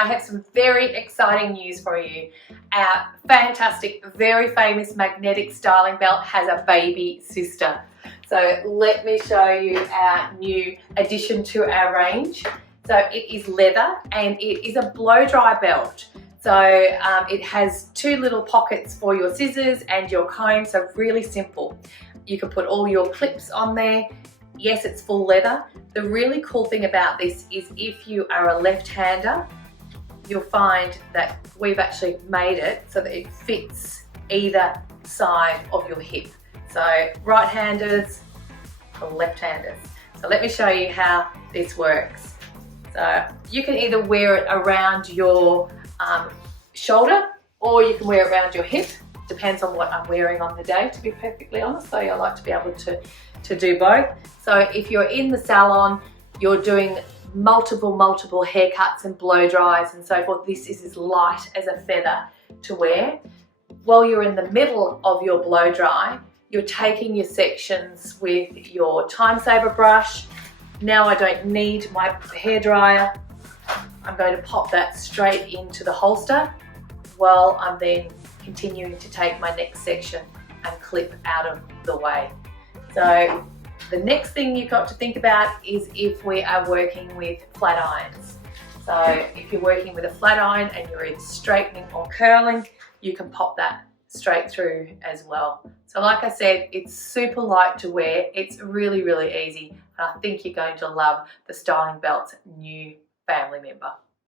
I have some very exciting news for you. Our fantastic, very famous magnetic styling belt has a baby sister. So let me show you our new addition to our range. So it is leather and it is a blow dry belt. So it has two little pockets for your scissors and your comb, so really simple. You can put all your clips on there. Yes, it's full leather. The really cool thing about this is if you are a left-hander, you'll find that we've actually made it so that it fits either side of your hip. So right-handers or left-handers. So let me show you how this works. So you can either wear it around your shoulder or you can wear it around your hip. Depends on what I'm wearing on the day, to be perfectly honest. So I like to be able to do both. So if you're in the salon, you're doing multiple haircuts and blow dries and so forth, this is as light as a feather to wear. While you're in the middle of your blow dry, you're taking your sections with your time saver brush. Now I don't need my hairdryer. I'm going to pop that straight into the holster while I'm then continuing to take my next section and clip out of the way. So the next thing you've got to think about is if we are working with flat irons. So if you're working with a flat iron and you're either straightening or curling, you can pop that straight through as well. So like I said, it's super light to wear. It's really easy. And I think you're going to love the styling belt's new family member.